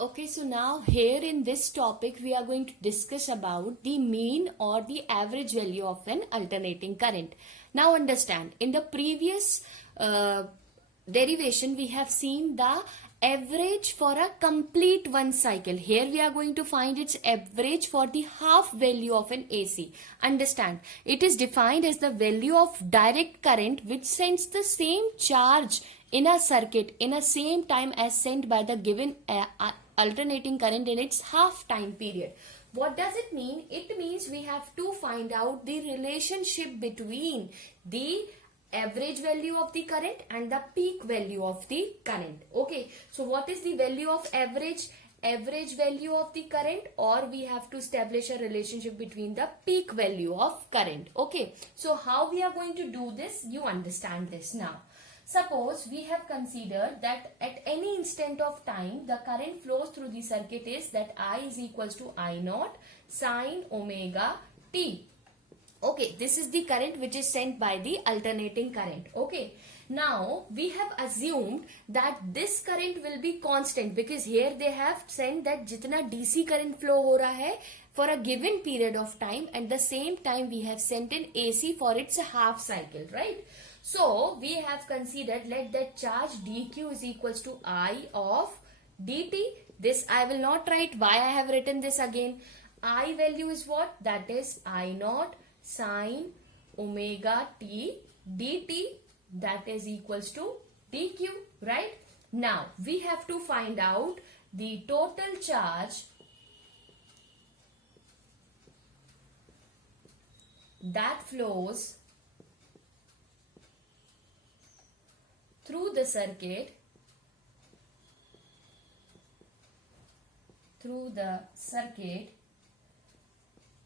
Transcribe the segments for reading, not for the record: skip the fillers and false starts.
Okay, so now here in this topic we are going to discuss about the mean or the average value of an alternating current. Now understand, in the previous derivation we have seen the average for a complete one cycle. Here we are going to find its average for the half value of an AC. Understand, it is defined as the value of direct current which sends the same charge in a circuit in a same time as sent by the given alternating current in its half time period. What does it mean? It means we have to find out the relationship between the average value of the current and the peak value of the current. Okay, so what is the value of average value of the current, or we have to establish a relationship between the peak value of current. Okay, so how we are going to do this, you understand this now. Suppose we have considered that at any instant of time the current flows through the circuit is that I is equals to I naught sine omega t. Okay, this is the current which is sent by the alternating current. Okay, now we have assumed that this current will be constant because here they have sent that jitna DC current flow ho raha hai for a given period of time, and the same time we have sent in AC for its half cycle, right? So we have considered, let that charge dq is equals to I of dt. This I will not write. Why I have written this again? I value is what? That is I naught sine omega t dt, that is equals to dq, right? Now we have to find out the total charge that flows through the circuit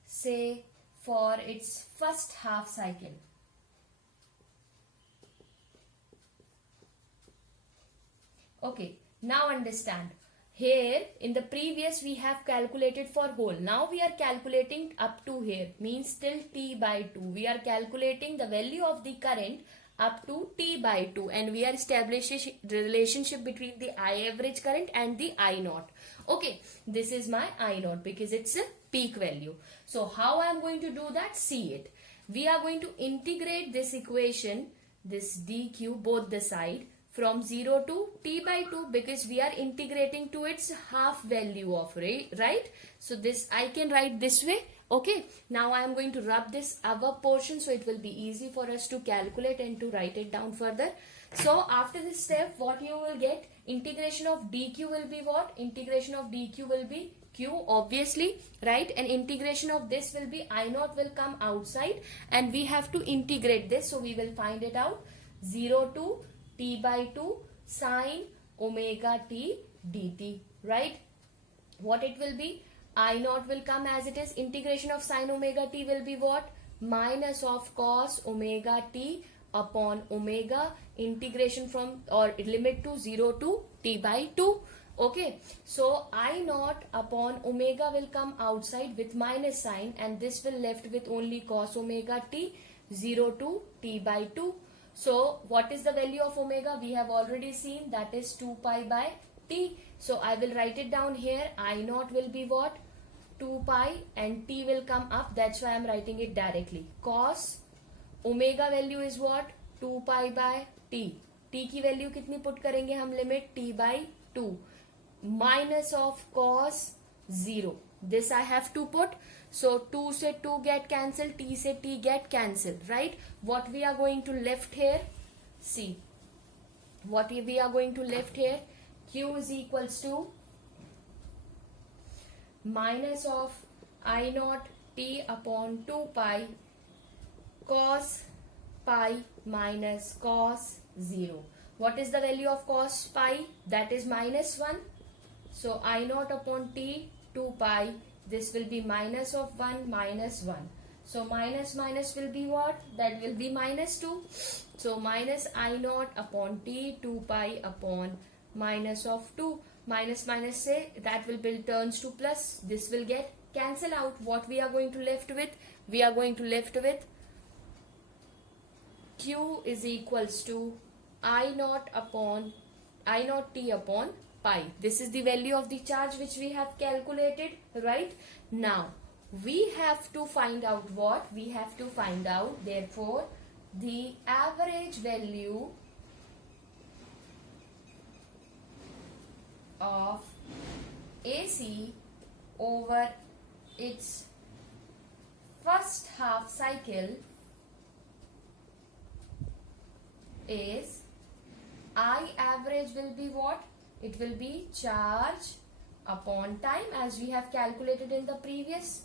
say for its first half cycle. Okay, now understand, here in the previous we have calculated for whole. Now we are calculating up to here, means till t by 2. We are calculating the value of the current up to t by 2, and we are establishing relationship between the I average current and the I naught. Okay, this is my I naught because it's a peak value. So how I am going to do that? See it. We are going to integrate this equation, this dq, both the side, from 0 to t by 2 because we are integrating to its half value of, right? So this I can write this way. Okay, now I am going to rub this above portion so it will be easy for us to calculate and to write it down further. So after this step, what you will get? Integration of dq will be what? Integration of dq will be q, obviously, right? And integration of this will be I naught will come outside, and we have to integrate this, so we will find it out. 0 to t by 2 sine omega t dt, right? What it will be? I naught will come as it is. Integration of sine omega t will be what? Minus of cos omega t upon omega, integration from or limit to 0 to t by 2. Okay, so I naught upon omega will come outside with minus sign, and this will left with only cos omega t, 0 to t by 2. So what is the value of omega? We have already seen, that is 2 pi by t. So I will write it down here. I naught will be what? 2 pi, and t will come up. That's why I am writing it directly. Cos omega value is what? 2 pi by t. t की value कितनी put करेंगे हम? Limit t by 2 minus of cos 0. This I have to put. So 2 से 2 get cancelled, t से t get cancelled, right? What we are going to left here? See, what we are going to left here? Q is equals to minus of I naught t upon 2 pi cos pi minus cos 0. What is the value of cos pi? That is minus 1. So I naught upon t 2 pi, this will be minus of 1 minus 1. So minus minus will be what? That will be minus 2. So minus I naught upon t 2 pi upon minus of 2. Minus minus say that will be turns to plus. This will get cancel out. What we are going to left with? We are going to left with q is equals to I naught t upon pi. This is the value of the charge which we have calculated, right? Now, we have to find out what? We have to find out, therefore, the average value of AC over its first half cycle is, I average will be what? It will be charge upon time, as we have calculated in the previous.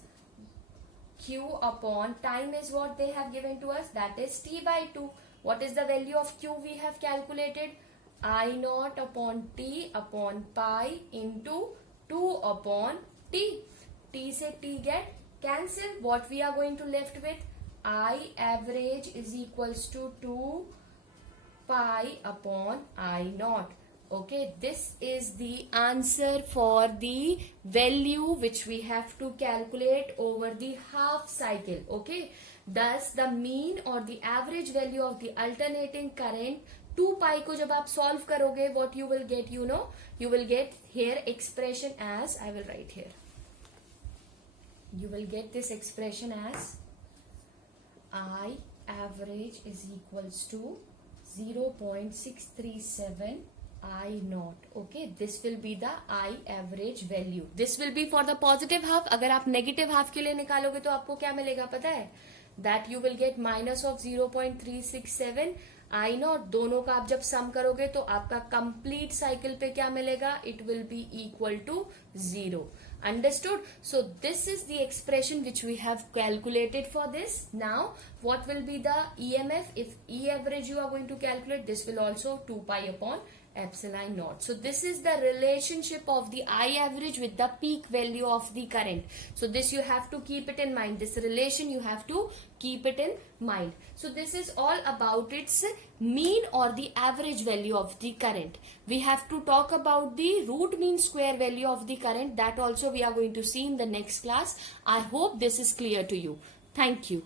Q upon time is what they have given to us, that is T by 2. What is the value of Q we have calculated? I naught upon T upon pi into 2 upon T. T से T get cancel. What we are going to left with? I average is equals to 2 pi upon I naught. Okay, this is the answer for the value which we have to calculate over the half cycle. Okay, thus the mean or the average value of the alternating current 2 pi को जब आप solve करोगे, what you will get, you know, you will get here expression as, I will write here, you will get this expression as I average is equals to 0.637 I naught. Okay, this will be the I average value. This will be for the positive half. अगर आप negative half के लिए निकालोगे तो आपको क्या मिलेगा पता है? That you will get minus of 0.367 I naught. दोनों का आप जब sum करोगे तो आपका complete cycle पे क्या मिलेगा? It will be equal to 0. Understood? So this is the expression which we have calculated for this. Now what will be the EMF? If E average you are going to calculate, this will also 2 pi upon epsilon naught. So this is the relationship of the I average with the peak value of the current. So this you have to keep it in mind. This relation you have to keep it in mind. So this is all about its mean or the average value of the current. We have to talk about the root mean square value of the current. That also we are going to see in the next class. I hope this is clear to you. Thank you.